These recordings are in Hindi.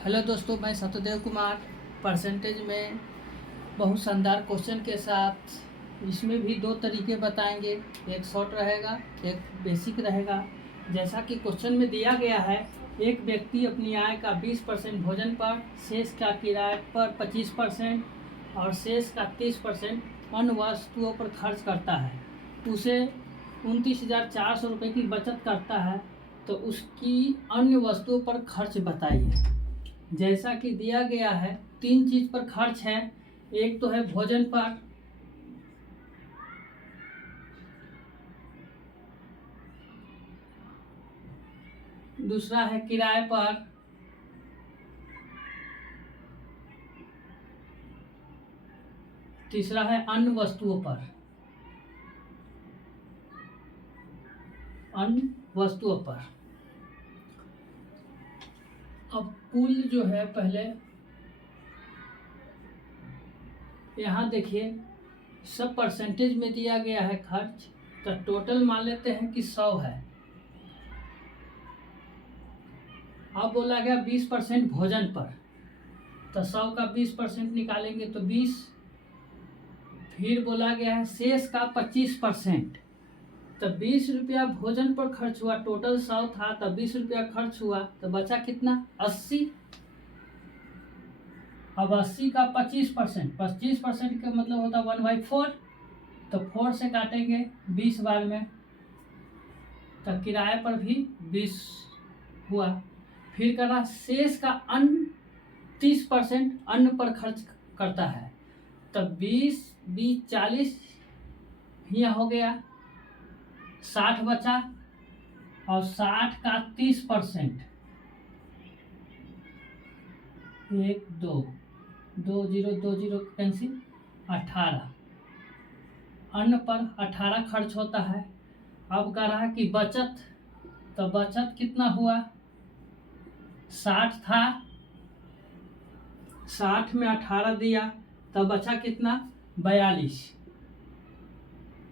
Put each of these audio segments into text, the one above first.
हेलो दोस्तों, मैं सत्यदेव कुमार परसेंटेज में बहुत शानदार क्वेश्चन के साथ इसमें भी दो तरीके बताएंगे। एक शॉर्ट रहेगा, एक बेसिक रहेगा। जैसा कि क्वेश्चन में दिया गया है, एक व्यक्ति अपनी आय का 20% भोजन पर, शेष का किराए पर 25% और शेष का 30% अन्य वस्तुओं पर खर्च करता है। उसे 29,400 रुपये की बचत करता है, तो उसकी अन्य वस्तुओं पर खर्च बताइए। जैसा कि दिया गया है, 3 चीज पर खर्च है। एक तो है भोजन पर, दूसरा है किराए पर, तीसरा है अन्य वस्तुओं पर। अब कुल जो है, पहले यहाँ देखिए, सब परसेंटेज में दिया गया है खर्च, तो टोटल मान लेते हैं कि 100 है। अब बोला गया 20% भोजन पर, तो 100 का 20% निकालेंगे तो 20। फिर बोला गया है शेष का 25%, तो 20 रुपया भोजन पर खर्च हुआ। टोटल 100 था, तो 20 रुपया खर्च हुआ, तो बचा कितना? 80। अब 80 का 25%, 25% का मतलब होता 1/4, तो 4 से काटेंगे 20 बार में, तो किराए पर भी 20 हुआ। फिर करा शेष का अन्य 30% अन्न पर खर्च करता है, तो 20 20 40 यहाँ हो गया, 60 बचा। और 60 का 30%, 1 2 2 0 2 0 कैंसिल, 18 अन्न पर 18 खर्च होता है। अब कह रहा कि बचत, तो बचत कितना हुआ? 60 था, 60 में 18 दिया, तो बचा कितना? 42।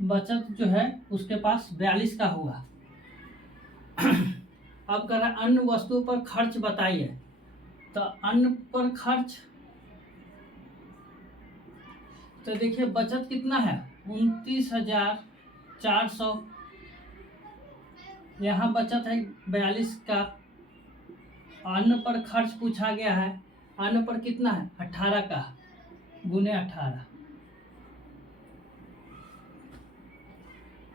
बचत जो है उसके पास 42 का हुआ। अब कह रहा अन्य वस्तुओं पर खर्च बताइए, तो अन्य पर खर्च, तो देखिए बचत कितना है? 29,400। यहाँ बचत है 42 का। अन्न पर खर्च पूछा गया है, अन्न पर कितना है? 18 का, गुने 18।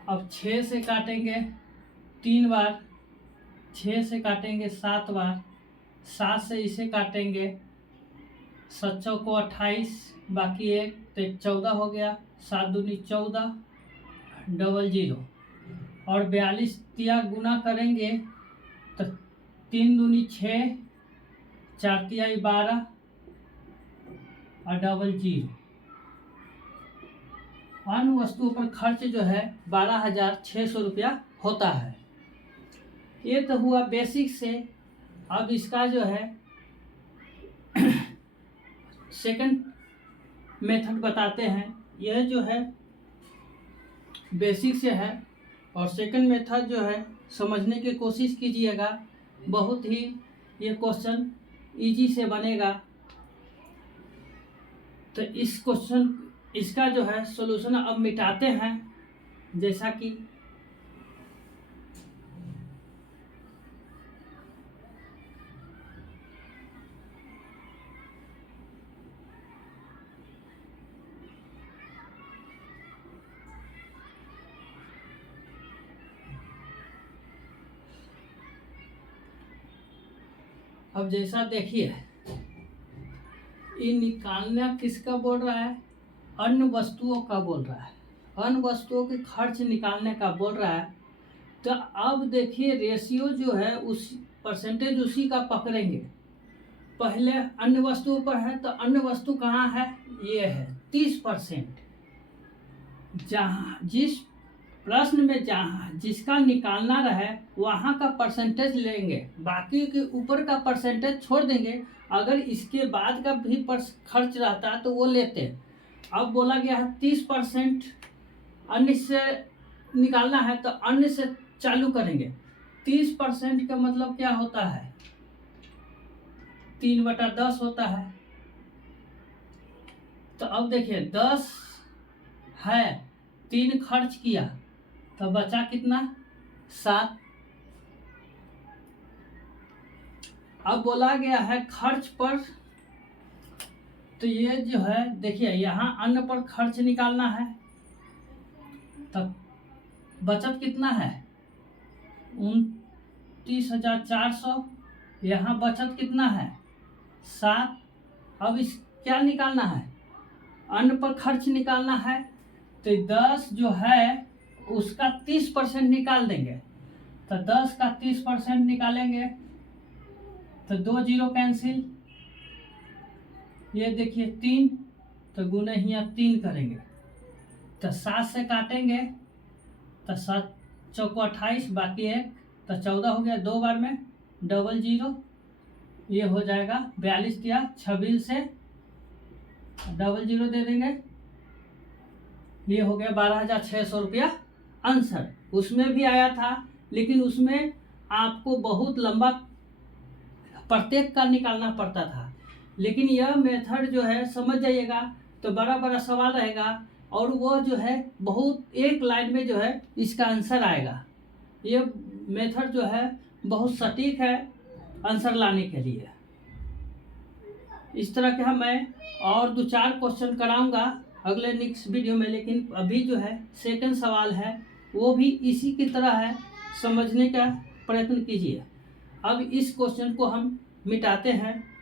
अब 6 से काटेंगे 3 बार, 6 से काटेंगे 7 बार, 7 से इसे काटेंगे, 7 को 28, बाकी 1, तो 14 हो गया। 7 दूनी 14, 00। और 42 तिया गुना करेंगे तो 3 दूनी 6, 4 तिया 12 और 00। अन्य वस्तुओं पर खर्च जो है 12,600 रुपया होता है। ये तो हुआ बेसिक से। अब इसका जो है सेकंड मेथड बताते हैं। यह जो है बेसिक से है, और सेकंड मेथड जो है समझने की कोशिश कीजिएगा। बहुत ही ये क्वेश्चन इजी से बनेगा। तो इस क्वेश्चन, इसका जो है सॉल्यूशन अब मिटाते हैं। जैसा कि अब जैसा देखिए, ये निकालना किसका बोल रहा है? अन्य वस्तुओं का बोल रहा है। अन्य वस्तुओं के खर्च निकालने का बोल रहा है। तो अब देखिए रेशियो जो है, उस परसेंटेज उसी का पकड़ेंगे। पहले अन्य वस्तुओं पर है, तो अन्य वस्तु कहाँ है? ये है 30%। जहाँ जिस प्रश्न में जहाँ जिसका निकालना रहे वहाँ का परसेंटेज लेंगे, बाकी के ऊपर का परसेंटेज छोड़ देंगे। अगर इसके बाद का भी खर्च रहता तो वो लेते। अब बोला गया है 30% अन्य से निकालना है, तो अन्य से चालू करेंगे। 30% का मतलब क्या होता है? 3/10 होता है। तो अब देखिए 10 है, 3 खर्च किया तो बचा कितना, 7। अब बोला गया है खर्च पर, तो ये जो है देखिए यहाँ अन्न पर खर्च निकालना है, तो बचत कितना है 29,400। यहाँ बचत कितना है 7। अब इस क्या निकालना है, अन्न पर खर्च निकालना है, तो 10 जो है उसका 30% निकाल देंगे। तो 10 का 30% निकालेंगे तो 2 जीरो कैंसिल, ये देखिए 3, तो गुने ही 3 करेंगे तो 7 से काटेंगे तो 7 चौको 28, बाकी 1 तो 14 हो गया, 2 बार में डबल जीरो, ये हो जाएगा 42 दिया, 26 से डबल जीरो दे देंगे, ये हो गया 12,600 रुपया आंसर। उसमें भी आया था, लेकिन उसमें आपको बहुत लंबा प्रत्येक का निकालना पड़ता था, लेकिन यह मेथड जो है समझ जाइएगा तो बड़ा बड़ा सवाल रहेगा, और वो जो है बहुत एक लाइन में जो है इसका आंसर आएगा। ये मेथड जो है बहुत सटीक है आंसर लाने के लिए। इस तरह का मैं और 2-4 क्वेश्चन कराऊंगा अगले नेक्स्ट वीडियो में, लेकिन अभी जो है सेकंड सवाल है वो भी इसी की तरह है, समझने का प्रयत्न कीजिए। अब इस क्वेश्चन को हम मिटाते हैं,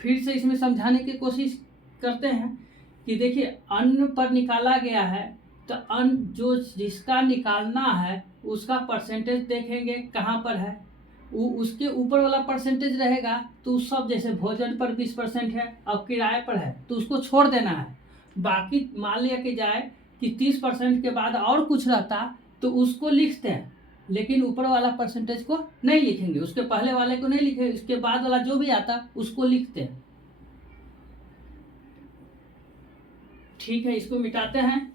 फिर से इसमें समझाने की कोशिश करते हैं कि देखिए अन्न पर निकाला गया है, तो अन्न जो जिसका निकालना है उसका परसेंटेज देखेंगे कहाँ पर है, वो उसके ऊपर वाला परसेंटेज रहेगा तो सब, जैसे भोजन पर 20% है, अब किराए पर है तो उसको छोड़ देना है। बाकी मान लिया कि जाए कि 30% के बाद और कुछ रहता तो उसको लिखते हैं, लेकिन ऊपर वाला परसेंटेज को नहीं लिखेंगे, उसके पहले वाले को नहीं लिखेंगे, उसके बाद वाला जो भी आता उसको लिखते हैं। ठीक है, इसको मिटाते हैं।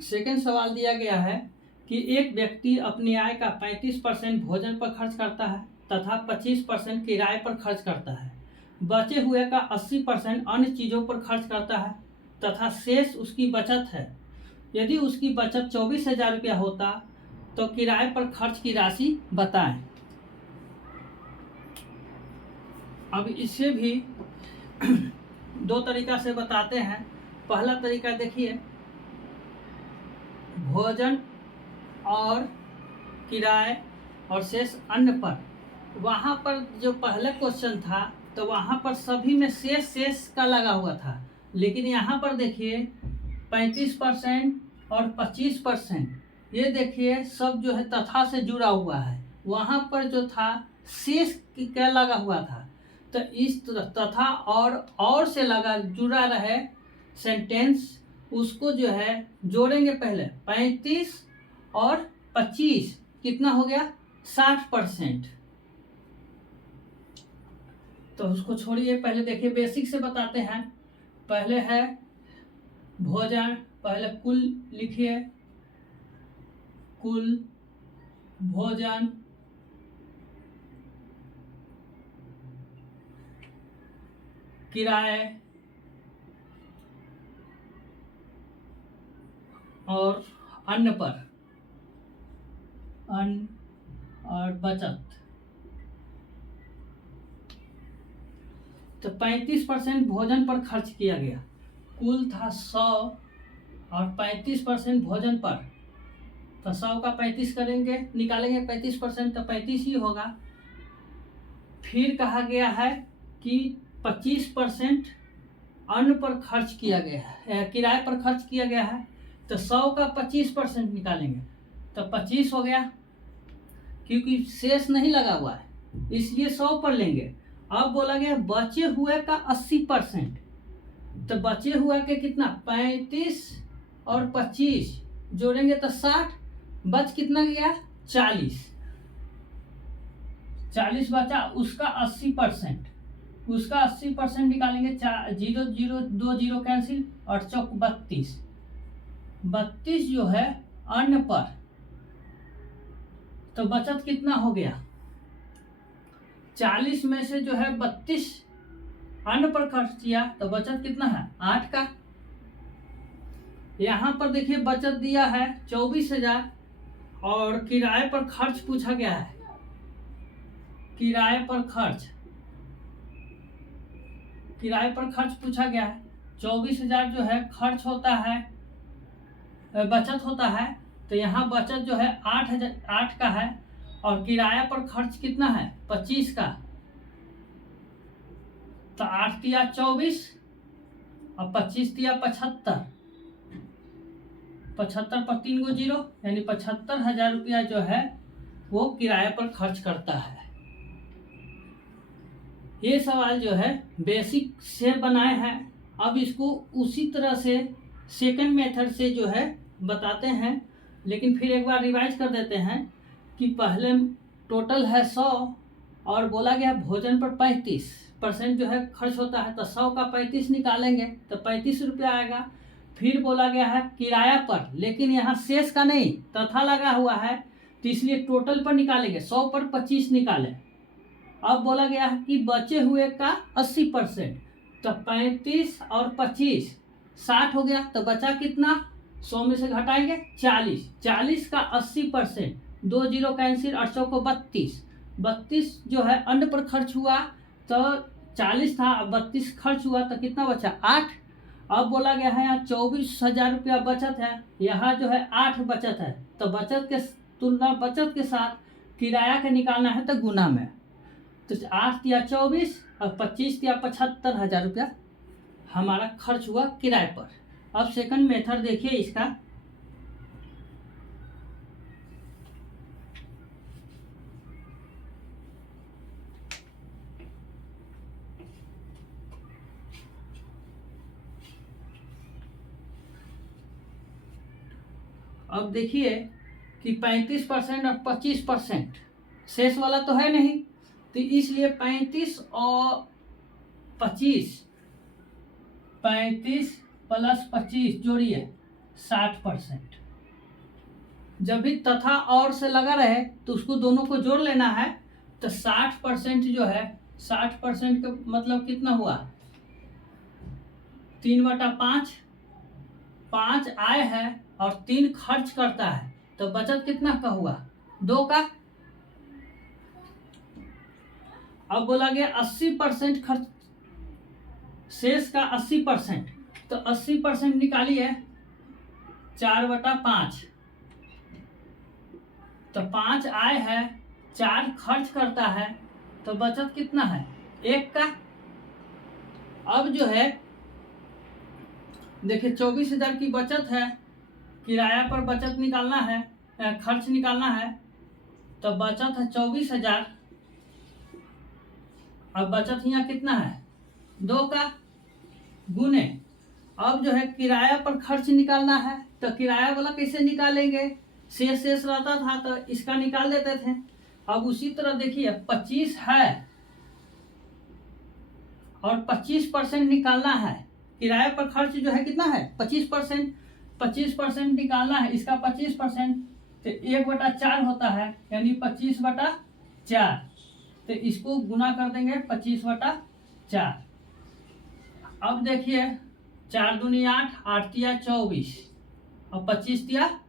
सेकंड सवाल दिया गया है कि एक व्यक्ति अपनी आय का 35% भोजन पर खर्च करता है तथा 25% किराए पर खर्च करता है, बचे हुए का 80% अन्य चीज़ों पर खर्च करता है तथा शेष उसकी बचत है। यदि उसकी बचत 24,000 रुपया होता तो किराए पर खर्च की राशि बताएं। अब इसे भी 2 तरीका से बताते हैं। पहला तरीका देखिए, भोजन और किराए और शेष अन्न पर, वहाँ पर जो पहला क्वेश्चन था तो वहाँ पर सभी में शेष का लगा हुआ था, लेकिन यहाँ पर देखिए 35% और 25%, ये देखिए सब जो है तथा से जुड़ा हुआ है। वहाँ पर जो था शेष क्या लगा हुआ था, तो इस तथा और से लगा जुड़ा रहे सेंटेंस, उसको जो है जोड़ेंगे। पहले 35 और 25 कितना हो गया 60%। तो उसको छोड़िए, पहले देखिए बेसिक से बताते हैं। पहले है भोजन, पहले कुल लिखिए, कुल भोजन, किराए और अन्न पर, अन्न और बचत। तो 35% भोजन पर खर्च किया गया, कुल था 100 और 35% भोजन पर, तो 100 का 35 करेंगे, निकालेंगे 35% तो 35 ही होगा। फिर कहा गया है कि 25% अन्न पर खर्च किया गया है, किराए पर खर्च किया गया है, तो 100 का 25% निकालेंगे तो 25 हो गया, क्योंकि शेष नहीं लगा हुआ है इसलिए 100 पर लेंगे। अब बोला गया बचे हुए का 80%, तो बचे हुए के कितना 35 और 25 जोड़ेंगे तो 60, बच कितना गया 40 बचा, उसका 80%, उसका 80% निकालेंगे। 0 0 2 0 कैंसिल और चौक 32 जो है अन्न पर, तो बचत कितना हो गया 40 में से जो है 32 अन्न पर खर्च किया, तो बचत कितना है 8 का। यहाँ पर देखिए बचत दिया है 24,000 और किराए पर खर्च पूछा गया है। किराए पर खर्च पूछा गया है। 24,000 जो है खर्च होता है, बचत होता है, तो यहाँ बचत जो है 8 का है और किराया पर खर्च कितना है 25 का, तो 8 दिया 24 और 25 दिया 75 पर 3 गो 0, यानी 75,000 रुपया जो है वो किराए पर खर्च करता है। ये सवाल जो है बेसिक से बनाए हैं। अब इसको उसी तरह से सेकंड मेथड से जो है बताते हैं, लेकिन फिर एक बार रिवाइज कर देते हैं कि पहले टोटल है 100 और बोला गया भोजन पर 35% जो है खर्च होता है, तो 100 का 35 निकालेंगे तो 35 रुपया आएगा। फिर बोला गया है किराया पर, लेकिन यहाँ शेष का नहीं तथा लगा हुआ है, तो इसलिए टोटल पर निकालेंगे, 100 पर 25 निकालें। अब बोला गया है कि बचे हुए का 80%, तो 35 और 25 60 हो गया, तो बचा कितना 100 में से घटाएंगे 40 का 80%, 2 0 कैंसिल, 800 को 32 जो है अन्न पर खर्च हुआ, तो 40 था, 32 खर्च हुआ, तो कितना बचा 8। अब बोला गया है यहाँ 24,000 रुपया बचत है, यहाँ जो है 8 बचत है, तो बचत के साथ किराया का निकालना है, तो गुना में, तो 8 दिया 24 और 25 दिया 75,000 रुपया हमारा खर्च हुआ किराए पर। अब सेकंड मेथड देखिए इसका। अब देखिए कि 35% और 25% शेष वाला तो है नहीं, तो इसलिए 35 और 25, 35 प्लस 25 जोड़िए 60%। जब भी तथा और से लगा रहे तो उसको दोनों को जोड़ लेना है, तो 60% जो है 60% का मतलब कितना हुआ 3/5, 5 आय है और 3 खर्च करता है, तो बचत कितना का हुआ 2 का। अब बोला गया 80% खर्च, शेष का 80%, तो 80% निकालिए 4/5, तो 5 आय है, 4 खर्च करता है, तो बचत कितना है 1 का। अब जो है देखिए 24,000 की बचत है, किराया पर बचत निकालना है, खर्च निकालना है, तो बचत है 24,000, अब बचत यहाँ कितना है 2 का गुने। अब जो है किराया पर खर्च निकालना है, तो किराया वाला कैसे निकालेंगे, शेष रहता था तो इसका निकाल देते थे। अब उसी तरह देखिए 25 है और 25% निकालना है, किराया पर खर्च जो है कितना है 25% निकालना है, इसका 25% तो 1/4 होता है, यानी 25/4, तो इसको गुना कर देंगे 25/4। अब देखिए 4 दूनी 8, 8 दिया 24 और 25 दिया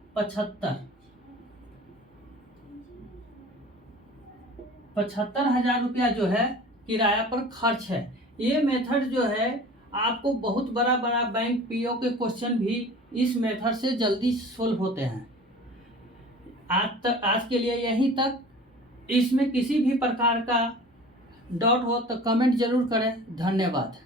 75,000 रुपया जो है किराया पर खर्च है। ये मेथड जो है आपको बहुत बड़ा बैंक पीओ के क्वेश्चन भी इस मेथड से जल्दी सोल्व होते हैं। आज के लिए यहीं तक। इसमें किसी भी प्रकार का डाउट हो तो कमेंट जरूर करें। धन्यवाद।